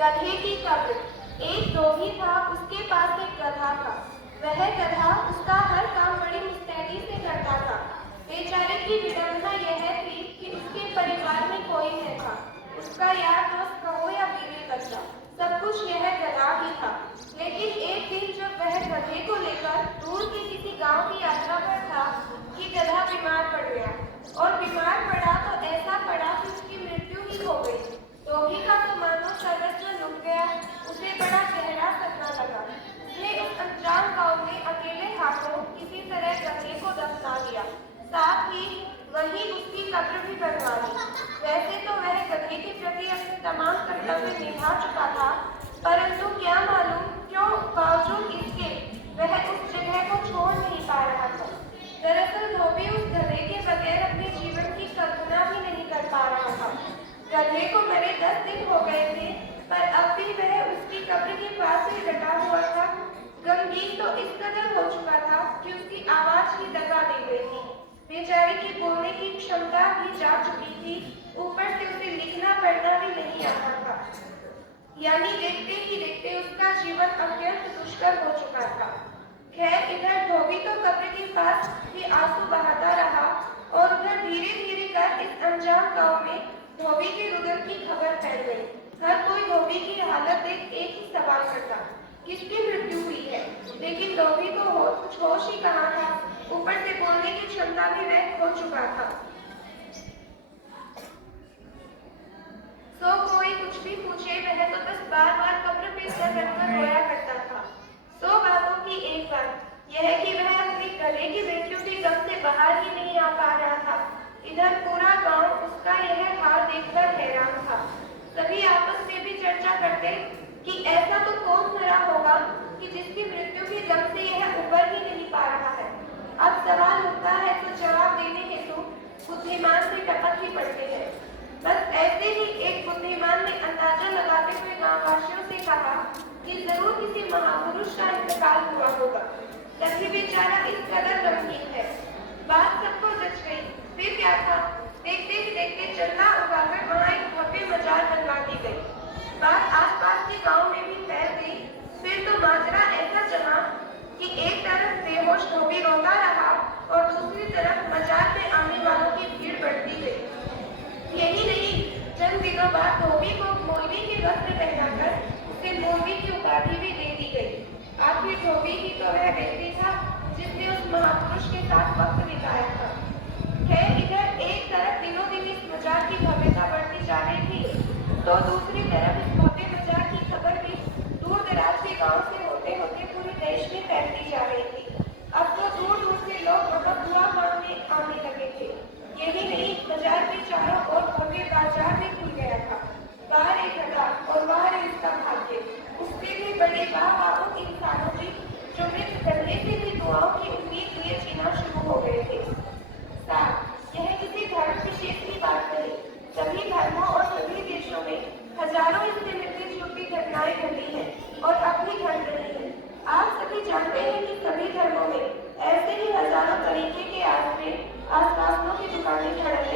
गधे की कब्र। एक धोबी था, उसके पास एक गधा था। वह गधा उसका हर काम बड़ी मुस्तैदी से करता था। बेचारे की विडंबना यह थी कि उसके परिवार में कोई न था। उसका यार दोस्त कहो या बीवी बच्चा, सब कुछ यह गधा ही था। लेकिन एक दिन जब वह गधे को लेकर दूर के किसी गांव की यात्रा पर था कि गधा बीमार पड़ गया। और बीमार पड़ा तो ऐसा पड़ा कि उसकी मृत्यु ही हो गई। धोबी का तो मानो सर्वस्व लुट गया। उसे बड़ा गहरा सदमा लगा। उसने उस अनजान गांव में अकेले हाथों किसी तरह गधे को दफना दिया। साथ ही वहीं उसकी कब्र भी बनवा दी। वैसे तो वह गधे के प्रति अपने तमाम कर्तव्य निभा चुका था, परंतु क्या मालूम क्यों बावजूद इसके वह उस जगह को छोड़ नहीं पा रहा था। दरअसल धोबी उस गधे के बगैर अपने जीवन की कल्पना भी नहीं कर पा रहा था। गधे को मरे 10 दिन हो गए थे, पर अब भी वह उसकी कब्र के पास ही डटा हुआ था। गमगीन तो इस कदर हो चुका था कि उसकी आवाज ही दगा दे गई थी। बेचारे की बोलने की क्षमता भी जा चुकी थी, ऊपर से उसे लिखना पढ़ना भी नहीं आता था। यानी देखते ही देखते उसका जीवन अत्यंत दुष्कर हो चुका था। खैर, इधर धोबी तो कब्र के पास ही आंसू बहाता रहा और उधर धीरे धीरे कर इस अनजान गांव में धोबी के रुदन की खबर फैल गई। हर कोई धोबी की हालत देख एक ही सवाल करता, किसकी मृत्यु हुई है। लेकिन धोबी को कुछ होश ही कहाँ था, ऊपर से बोलने की क्षमता भी वह खो चुका था। सो कोई कुछ भी पूछे, वह तो बस बार बार कब्र पे सर रखकर रोया करता था। 100 बातों की एक बात यह कि वह अपने गले की बेटियों के गम से बाहर ही नहीं आ पा रहा था। इधर पूरा गांव उसका यह हाल देखकर हैरान था। सभी आपस में भी चर्चा करते कि ऐसा तो कौन मरा होगा कि जिसकी मृत्यु के गम से यह उबर ही नहीं पा रहा है। अब सवाल उठता है तो जवाब देने हेतु बुद्धिमान से टपक ही पड़ते हैं। बस ऐसे ही एक बुद्धिमान ने अंदाजा लगाते हुए गांववासियों से कहा कि जरूर किसी महापुरुष का इंतकाल हुआ होगा, तभी बेचारा इस कदर गमगीन है। बात सबको जच गई। फिर क्या था, देखते ही देखते चलना उगाकर वहां एक भव्य मजार बनवा दी गई। बात आसपास के गांव में भी फैल गई। फिर तो माजरा ऐसा जमा कि एक तरफ बेहोश धोबी रोता रहा और दूसरी तरफ मजार में आने वालों की भीड़ बढ़ती गई। यही नहीं, चंद दिनों बाद धोबी को मौलवी के वस्त्र पहनाकर उसे मौलवी की उपाधि भी दे दी गई। आखिर धोबी ही तो वह व्यक्ति था जिसने उस महापुरुष के साथ वक्त बिताया था। खैर, इधर एक तरफ दिनों दिन इस मजार की भव्यता बढ़ती जा रही थी, तो दूसरी तरफ इस भव्य मजार की खबर भी दूर दराज के गांव से होते होते पूरे देश में फैलती जा रही थी। अब तो दूर दूर से लोग वहां दुआ मांगने आने लगे थे। यही नहीं, मजार के चारों ओर भव्य बाजार भी खुल गया था। बाहर एक गधा और बाहर इसका भाग्य। उससे भी बड़े बाबा इंसानों की जो मृत गधे से भी दुआओं की उम्मीद लिए जीना शुरू हो गए थे। यह किसी धर्म विशेष की बात नहीं, सभी धर्मों और सभी देशों में हजारों इससे मिलती जुलती घटनाएं घटी हैं और अब भी घट रही हैं। आप सभी जानते हैं कि सभी धर्मों में ऐसे ही हजारों तरीके के आसपासों की दुकानें खड़ी